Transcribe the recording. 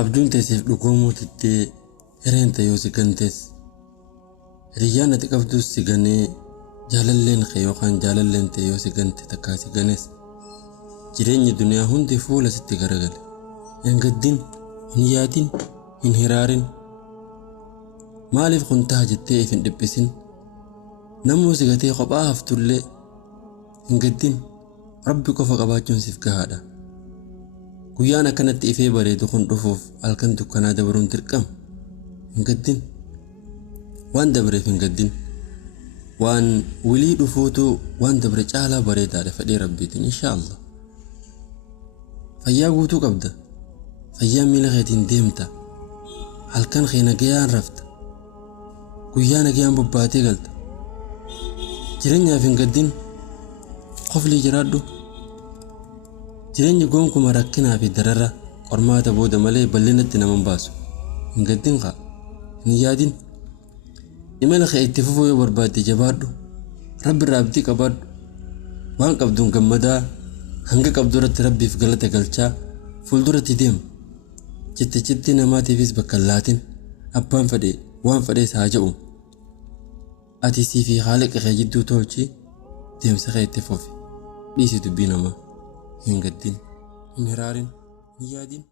abduun teessiif dhugoomuu tittee hireenta yoo si gantees hiriyyaan ati qabduus si ganee jaalalleen kee yookaan jaalalleen ta'e yoo si gante takkaa si ganees jireenyi duniyaa hundi fuula sitti garagale. Hin gaddin, hin yaadin, hin hiraarin. Maaliif kun ta'a jettee if hin dhiphisin. Namuu si gatee kophaa haftullee hin gaddin. Rabbi qofa qabaachuun siif gahaadha. Guyyaan akkanatti ifee bareedu kun dhufuuf halkan dukkanaa dabaruun dirqama. Hin gaddin. Waan dabreef hin gaddin. Waan wilii dhufuutu waan dabre caalaa bareedaadha fedhii Rabbiitiin inshaallah. Fayyaa guutuu qabda. Fayyaa miila keetiin deemta. Halkan kee nagayaan rafta. Guyyaa nagayaan bobbaatee galta. Jireenyaaf hin gaddin. Qoflii jiraadhu. Jireenyi gonkumaa rakkinaa fi darara qormaata booda malee bal'inatti nama hin baasu. Hin gaddin kaa. Hin yaadin. Imala kee itti fufuu yoo barbaadde jabaadhu. Rabbi irraa abdii qabaadhu. Waan qabduun gammadaa hanga qabdu irratti Rabbiif galata galchaa fuulduratti deemu. Citti namaatiifis bakka hin laatin. Abbaan fedhe waan fedhees haa jedhu. Ati sii fi Haaliqa kee jidduu tolchi deemsa kee itti fufi. Dhiisi dubbii namaa. Hin gaddin, hin hiraarin, hin yaadin.